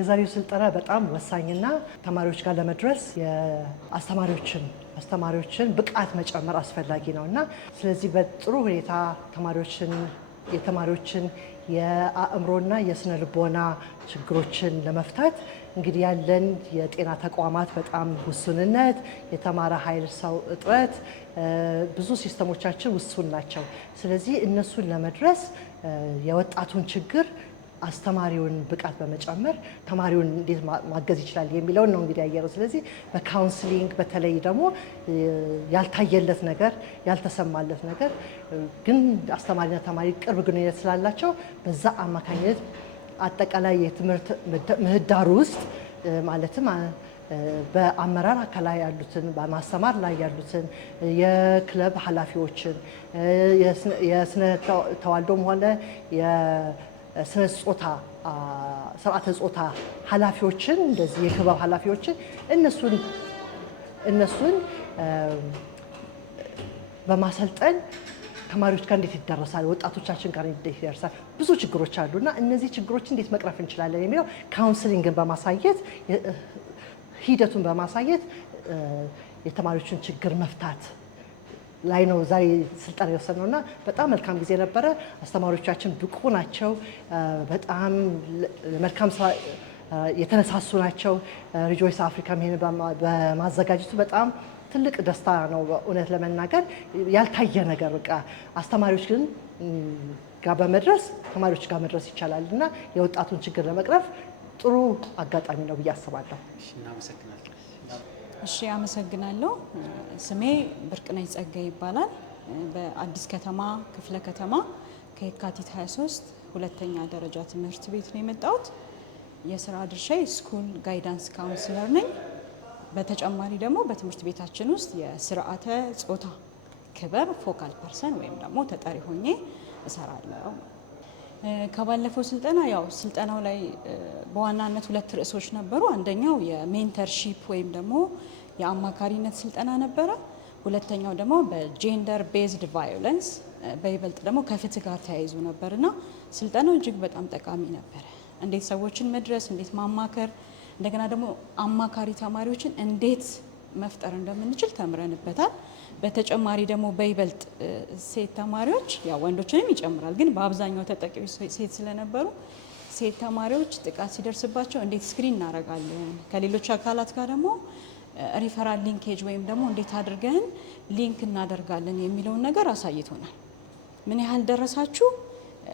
የዛሬው ስልጠና በጣም ወሳኝና ተማሪዎች ጋር ለመድረስ የአስተማሪዎችን ብቃት መጨመር አስፈላጊ ነውና ስለዚህ በጥሩ ሁኔታ የተማሪዎችን የአእምሮና የስነ ልቦና ችግሮችን ለመፍታት እንግዲህ ያለን የጤና ተቋማት በጣም ውሱንነት፣ የተማረ ኃይል ሰው እጥረት፣ ብዙ ሲስተሞቻችን ውሱን ናቸው። ስለዚህ እነሱን ለመድረስ የወጣቱን ችግር አስተማሪውን ብቃት በመጨመር ተማሪውን እንዴት ማገዝ ይችላል የሚለውን ነው እንግዲህ ያየነው። ስለዚህ በካውንስሊንግ በተለይ ደግሞ ያልታየለት ነገር ያልተሰማለት ነገር ግን አስተማሪና ተማሪ ቅርብ ግንኙነት ስላላቸው በዛ አማካኝነት አጠቃላይ የትምህርት ምህዳሩ ውስጥ ማለትም በአመራር አካላይ ያሉትን በማስተማር ላይ ያሉትን የክለብ ኃላፊዎችን የስነ ተዋልዶም ሆነ የስነ ጾታ ስርዓተ ጾታ ኃላፊዎችን እንደዚህ የክበብ ኃላፊዎችን እነሱን በማሰልጠን ተማሪዎች ጋር እንዴት ይደረሳል፣ ወጣቶቻችን ጋር እንዴት ይደርሳል፣ ብዙ ችግሮች አሉና እነዚህ ችግሮች እንዴት መቅረፍ እንችላለን የሚለው ካውንስሊንግን በማሳየት ሂደቱን በማሳየት የተማሪዎችን ችግር መፍታት ላይ ነው ዛሬ ስልጠና የወሰነውና በጣም መልካም ጊዜ ነበረ። አስተማሪዎቻችን ብቁ ናቸው፣ በጣም መልካም ስራ የተነሳሱ ናቸው። ሪጆይስ አፍሪካም ይሄን በማዘጋጀቱ በጣም ትልቅ ደስታ ነው እውነት ለመናገር ያልታየ ነገር በቃ አስተማሪዎች ግን ጋር በመድረስ ተማሪዎች ጋር መድረስ ይቻላልና የወጣቱን ችግር ለመቅረፍ ጥሩ አጋጣሚ ነው ብዬ አስባለሁ። እሺ አመሰግናለሁ። ስሜ ብርቅነሽ ጸጋይ ይባላል። በአዲስ ከተማ ክፍለ ከተማ ከየካቲት 23 ሁለተኛ ደረጃ ትምህርት ቤት ነው የመጣሁት። የስራ ድርሻዬ ስኩል ጋይዳንስ ካውንስለር ነኝ። በተጨማሪ ደግሞ በትምህርት ቤታችን ውስጥ የስርዓተ ጾታ ክበብ ፎካል ፐርሰን ወይም ደግሞ ተጠሪ ሆኜ እሰራለሁ። ከባለፈው ስልጠናው ላይ በዋናነት ሁለት ርዕሶች ነበሩ። አንደኛው የሜንተርሺፕ ወይም ደግሞ የአማካሪነት ስልጠና ነበረ። ሁለተኛው ደግሞ በጄንደር ቤዝድ ቫዮለንስ በይበልጥ ደግሞ ከፍትህ ጋር ተያይዞ ነበርና ስልጠናው እጅግ በጣም ጠቃሚ ነበረ። እንዴት ሰዎችን መድረስ፣ እንዴት ማማከር፣ እንደገና ደግሞ አማካሪ ተማሪዎችን እንዴት መፍጠር እንደምንችል ተምረንበታል። በተጨማሪ ደግሞ በይበልጥ ሴት ተማሪዎች ያው ወንዶችንም ይጨምራል፣ ግን በአብዛኛው ተጠቂዎች ሴት ስለነበሩ ሴት ተማሪዎች ጥቃት ሲደርስባቸው እንዴት ስክሪን እናደርጋለን፣ ከሌሎች አካላት ጋር ደግሞ ሪፈራል ሊንኬጅ ወይም ደግሞ እንዴት አድርገን ሊንክ እናደርጋለን የሚለውን ነገር አሳይቶናል። ምን ያህል ደረሳችሁ?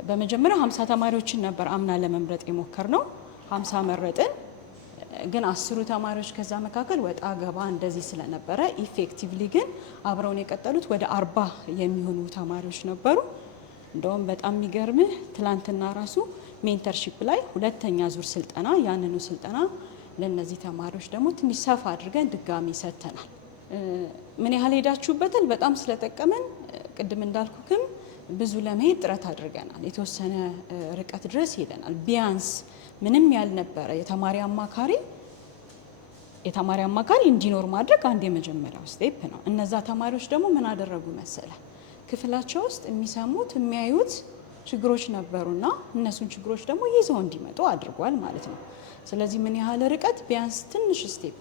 በመጀመሪያ 50 ተማሪዎችን ነበር አምና ለመምረጥ የሞከርነው። 50 መረጥን። ግን 10 ተማሪዎች ከዛ መካከል ወጣ ገባ እንደዚህ ስለነበረ ኢፌክቲቭሊ ግን አብረውን የቀጠሉት ወደ 40 የሚሆኑ ተማሪዎች ነበሩ። እንደውም በጣም የሚገርምህ ትላንትና ራሱ ሜንተርሺፕ ላይ ሁለተኛ ዙር ስልጠና ያንኑ ስልጠና ለነዚህ ተማሪዎች ደግሞ ትንሽ ሰፋ አድርገን ድጋሚ ሰጥተናል። ምን ያህል ሄዳችሁበታል? በጣም ስለጠቀመን ቅድም እንዳልኩክም ብዙ ለመሄድ ጥረት አድርገናል። የተወሰነ ርቀት ድረስ ሄደናል። ቢያንስ ምንም ያልነበረ የተማሪ አማካሪ እንዲኖር ማድረግ አንድ የመጀመሪያው ስቴፕ ነው። እነዛ ተማሪዎች ደግሞ ምን አደረጉ መሰለ? ክፍላቸው ውስጥ የሚሰሙት የሚያዩት ችግሮች ነበሩና እነሱን ችግሮች ደግሞ ይዘው እንዲመጡ አድርጓል ማለት ነው። ስለዚህ ምን ያህል ርቀት ቢያንስ ትንሽ ስቴፕ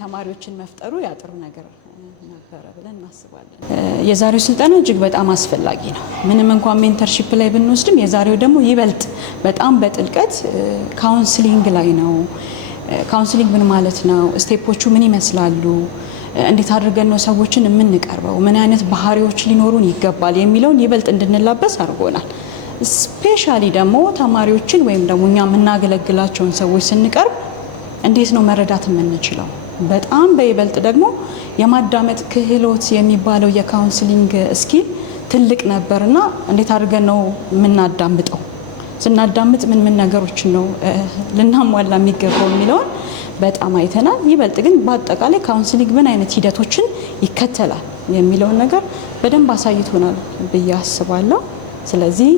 ተማሪዎችን መፍጠሩ ያጥሩ ነገር ነበረ ብለን እናስባለን። የዛሬው ስልጠና እጅግ በጣም አስፈላጊ ነው። ምንም እንኳን ሜንተርሺፕ ላይ ብንወስድም የዛሬው ደግሞ ይበልጥ በጣም በጥልቀት ካውንስሊንግ ላይ ነው። ካውንስሊንግ ምን ማለት ነው? ስቴፖቹ ምን ይመስላሉ? እንዴት አድርገን ነው ሰዎችን የምንቀርበው? ምን አይነት ባህሪዎች ሊኖሩን ይገባል የሚለውን ይበልጥ እንድንላበስ አድርጎናል። ስፔሻሊ ደግሞ ተማሪዎችን ወይም ደግሞ እኛ የምናገለግላቸውን ሰዎች ስንቀርብ እንዴት ነው መረዳት የምንችለው? በጣም በይበልጥ ደግሞ የማዳመጥ ክህሎት የሚባለው የካውንስሊንግ ስኪል ትልቅ ነበርና እንዴት አድርገን ነው የምናዳምጠው? ስናዳምጥ ምን ነገሮችን ነው ልናሟላ የሚገባው የሚለውን በጣም አይተናል። ይበልጥ ግን በአጠቃላይ ካውንስሊንግ ምን አይነት ሂደቶችን ይከተላል የሚለውን ነገር በደንብ አሳይቶናል ብዬ አስባለሁ። ስለዚህ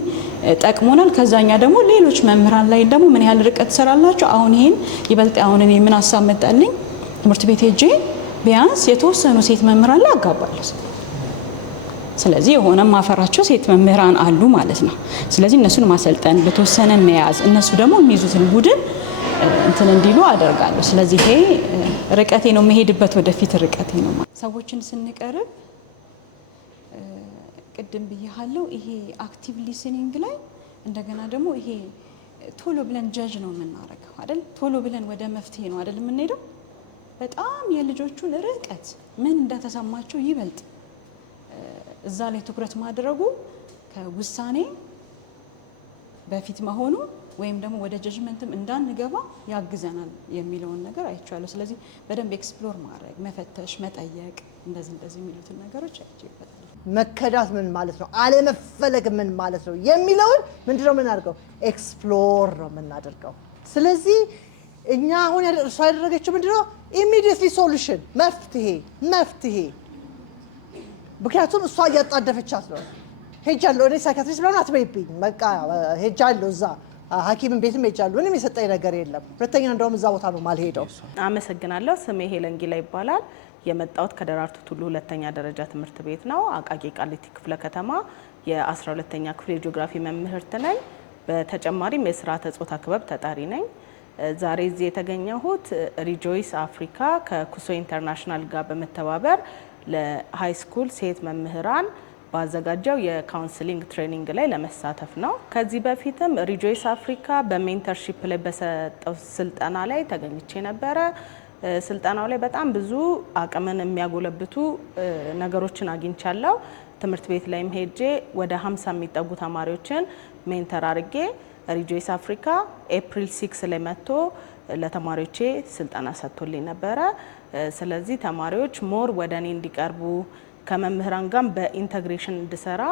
ጠቅሞናል። ከዛኛ ደግሞ ሌሎች መምህራን ላይ ደግሞ ምን ያህል ርቀት ትሰራላችሁ? አሁን ይሄን ይበልጥ አሁን እኔ ምን ሀሳብ መጣልኝ? ትምህርት ቤት ሄጄ ቢያንስ የተወሰኑ ሴት መምህራን ላይ አጋባለሁ። ስለዚህ የሆነ ማፈራቸው ሴት መምህራን አሉ ማለት ነው። ስለዚህ እነሱን ማሰልጠን በተወሰነ መያዝ እነሱ ደግሞ የሚይዙትን ቡድን እንትን እንዲሉ አደርጋለሁ። ስለዚህ ይሄ ርቀቴ ነው መሄድበት ወደፊት ርቀቴ ነው። ሰዎችን ስንቀርብ ቅድም ብያለሁ ይሄ አክቲቭ ሊስኒንግ ላይ እንደገና ደግሞ ይሄ ቶሎ ብለን ጀጅ ነው የምናደርገው አይደል? ቶሎ ብለን ወደ መፍትሄ ነው አይደል የምንሄደው? በጣም የልጆቹን ርቀት ምን እንደተሰማቸው ይበልጥ እዛ ላይ ትኩረት ማድረጉ ከውሳኔ በፊት መሆኑ ወይም ደግሞ ወደ ጀጅመንትም እንዳንገባ ያግዘናል የሚለውን ነገር አይቻለሁ። ስለዚህ በደንብ ኤክስፕሎር ማድረግ፣ መፈተሽ፣ መጠየቅ እንደዚህ የሚሉትን ነገሮች አይቼበታል። መከዳት ምን ማለት ነው፣ አለመፈለግ ምን ማለት ነው የሚለውን ምንድነው የምናደርገው? ኤክስፕሎር ነው የምናደርገው። ስለዚህ እኛ አሁን እሷ ያደረገችው ምንድነው? ኢሚዲየትሊ ሶሉሽን፣ መፍትሄ። ምክንያቱም እሷ እያጣደፈቻት ነው። ሄጃለሁ እኔ ሳይካትሪስት ብለን አትበይብኝ፣ በቃ ሄጃለሁ፣ እዛ ሐኪምን ቤትም ሄጃለሁ፣ ምንም የሰጠኝ ነገር የለም። ሁለተኛ እንደውም እዛ ቦታ ነው ማልሄደው። አመሰግናለሁ። ስሜ ሄለን ጊላ ይባላል። የመጣሁት ከደራርቱ ቱሉ ሁለተኛ ደረጃ ትምህርት ቤት ነው። አቃቂ ቃሊቲ ክፍለ ከተማ የ12ኛ ክፍል የጂኦግራፊ መምህርት ነኝ። በተጨማሪም የስርዓተ ጾታ ክበብ ተጠሪ ነኝ። ዛሬ እዚህ የተገኘሁት ሪጆይስ አፍሪካ ከኩሶ ኢንተርናሽናል ጋር በመተባበር ለሃይ ስኩል ሴት መምህራን ባዘጋጀው የካውንስሊንግ ትሬኒንግ ላይ ለመሳተፍ ነው። ከዚህ በፊትም ሪጆይስ አፍሪካ በሜንተርሺፕ ላይ በሰጠው ስልጠና ላይ ተገኝቼ ነበረ። ስልጠናው ላይ በጣም ብዙ አቅምን የሚያጎለብቱ ነገሮችን አግኝቻለሁ። ትምህርት ቤት ላይም ሄጄ ወደ 50 የሚጠጉ ተማሪዎችን ሜንተር አድርጌ ሪጆይስ አፍሪካ ኤፕሪል 6 ላይ መጥቶ ለተማሪዎቼ ስልጠና ሰጥቶልኝ ነበረ። ስለዚህ ተማሪዎች ሞር ወደ እኔ እንዲቀርቡ ከመምህራን ጋር በኢንተግሬሽን እንድሰራ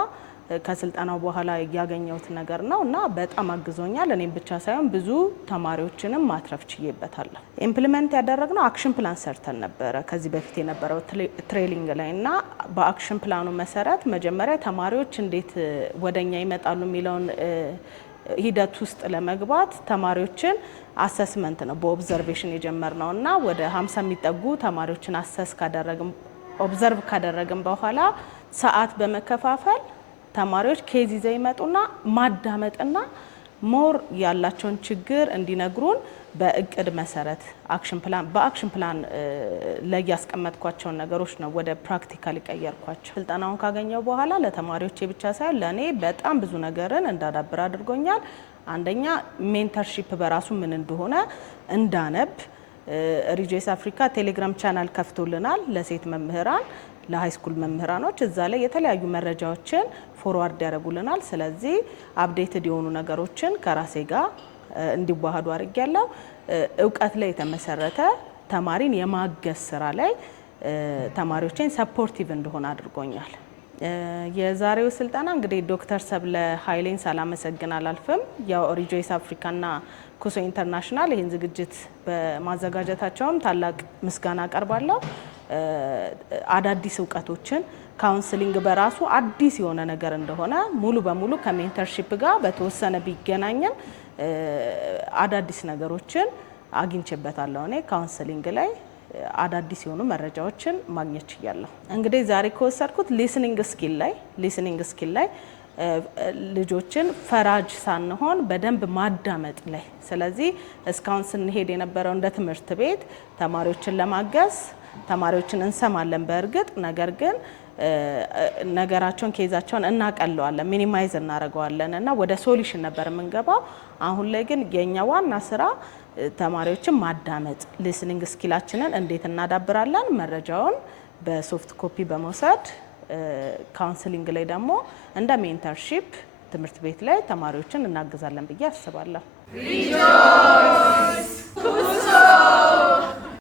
ከስልጠናው በኋላ ያገኘሁት ነገር ነው እና በጣም አግዞኛል። እኔም ብቻ ሳይሆን ብዙ ተማሪዎችንም ማትረፍ ችዬበታለሁ። ኢምፕሊመንት ያደረግነው አክሽን ፕላን ሰርተን ነበረ ከዚህ በፊት የነበረው ትሬኒንግ ላይ እና በአክሽን ፕላኑ መሰረት መጀመሪያ ተማሪዎች እንዴት ወደኛ ይመጣሉ የሚለውን ሂደት ውስጥ ለመግባት ተማሪዎችን አሰስመንት ነው በኦብዘርቬሽን የጀመርነው እና ወደ 50 የሚጠጉ ተማሪዎችን አሰስ ኦብዘርቭ ካደረግን በኋላ ሰዓት በመከፋፈል ተማሪዎች ኬዝ ይዘው ይመጡና ማዳመጥና ሞር ያላቸውን ችግር እንዲነግሩን በእቅድ መሰረት በአክሽን ፕላን ላይ ያስቀመጥኳቸውን ነገሮች ነው ወደ ፕራክቲካል ይቀየርኳቸው። ስልጠናውን ካገኘው በኋላ ለተማሪዎቼ ብቻ ሳይሆን ለእኔ በጣም ብዙ ነገርን እንዳዳብር አድርጎኛል። አንደኛ ሜንተርሺፕ በራሱ ምን እንደሆነ እንዳነብ ሪጆይስ አፍሪካ ቴሌግራም ቻናል ከፍቶልናል ለሴት መምህራን፣ ለሃይ ስኩል መምህራኖች። እዛ ላይ የተለያዩ መረጃዎችን ፎርዋርድ ያደርጉልናል። ስለዚህ አፕዴትድ የሆኑ ነገሮችን ከራሴ ጋር እንዲዋሃዱ አድርጌያለሁ። እውቀት ላይ የተመሰረተ ተማሪን የማገዝ ስራ ላይ ተማሪዎችን ሰፖርቲቭ እንደሆነ አድርጎኛል። የዛሬው ስልጠና እንግዲህ ዶክተር ሰብለ ኃይሌን ሳላመሰግን አላልፍም። ያው ሪጆይስ አፍሪካና ኩሶ ኢንተርናሽናል ይህን ዝግጅት በማዘጋጀታቸውም ታላቅ ምስጋና አቀርባለሁ። አዳዲስ እውቀቶችን ካውንስሊንግ በራሱ አዲስ የሆነ ነገር እንደሆነ ሙሉ በሙሉ ከሜንተርሺፕ ጋር በተወሰነ ቢገናኝም አዳዲስ ነገሮችን አግኝቼበታለሁ። እኔ ካውንስሊንግ ላይ አዳዲስ የሆኑ መረጃዎችን ማግኘት ችያለሁ። እንግዲህ ዛሬ ከወሰድኩት ሊስኒንግ ስኪል ላይ ልጆችን ፈራጅ ሳንሆን በደንብ ማዳመጥ ላይ። ስለዚህ እስካሁን ስንሄድ የነበረው እንደ ትምህርት ቤት ተማሪዎችን ለማገዝ ተማሪዎችን እንሰማለን በእርግጥ ነገር ግን ነገራቸውን ኬዛቸውን እናቀለዋለን፣ ሚኒማይዝ እናደርገዋለን እና ወደ ሶሉሽን ነበር የምንገባው። አሁን ላይ ግን የኛ ዋና ስራ ተማሪዎችን ማዳመጥ፣ ሊስኒንግ ስኪላችንን እንዴት እናዳብራለን፣ መረጃውን በሶፍት ኮፒ በመውሰድ ካውንስሊንግ ላይ ደግሞ እንደ ሜንተርሺፕ ትምህርት ቤት ላይ ተማሪዎችን እናግዛለን ብዬ አስባለሁ።